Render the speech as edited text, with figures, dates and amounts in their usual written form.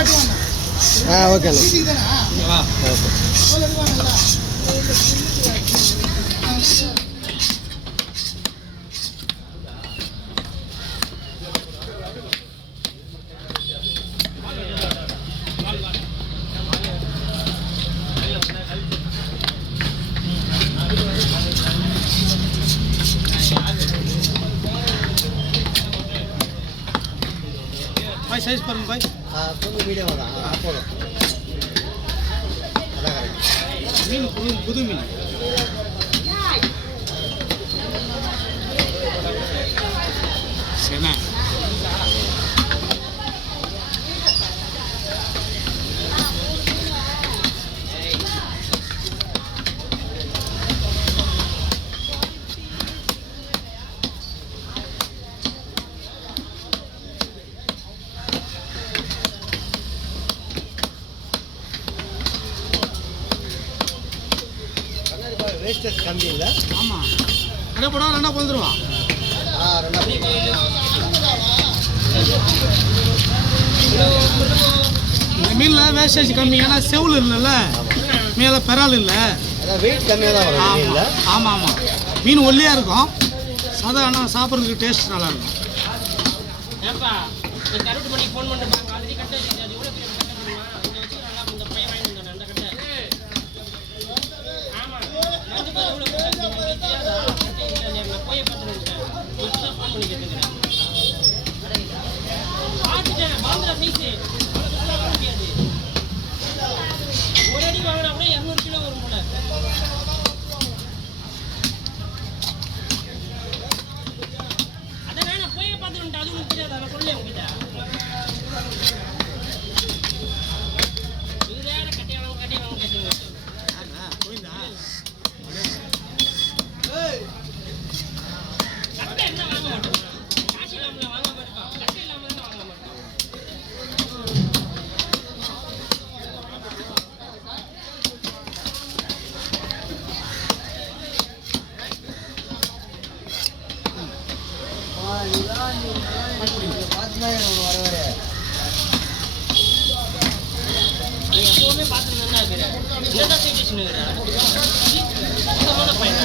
Okay भाई size पर भाई கொஞ்சம் வீடியோ தான் போதும் அதான் கரெக்ட் மீன் புது மீன் சரிண்ணா வேஸ்டேஜ் கம்மி இல்லை. ஆமாம் என்ன போனால் ரெண்டா வந்துடுவான். ரெண்டா இந்த மீனில் வேஸ்டேஜ் கம்மி, ஏன்னா செவுள் இல்லைல்ல, மேலே பெறால் இல்லை, வெயிட் கம்மியாக தான் வரும். ஆமாம் ஆமாம் ஆமாம் மீன் ஒல்லியாக இருக்கும், சாதா ஆனால் சாப்பிட்றதுக்கு டேஸ்ட் நல்லாயிருக்கும். ஒரு அடி வாங்கினா கூட 200 கிலோ வரும் போல. அதான் நான் போய் பார்த்துட்டு அதுவும் தெரியாது, அதை சொல்ல உங்ககிட்ட கட்டியாளம் கேட்டுங்க. கட்டை என்ன வாங்க மாட்டோம், காசு இல்லாமல் வாங்க மாட்டோம், கட்டை இல்லாமல் தான் வாங்க மாட்டோம். எப்பவுமே பார்த்துட்டு தான் இருக்கிறேன். என்னதான் சிச்சுவேஷன் இருக்கிறேன். பையன்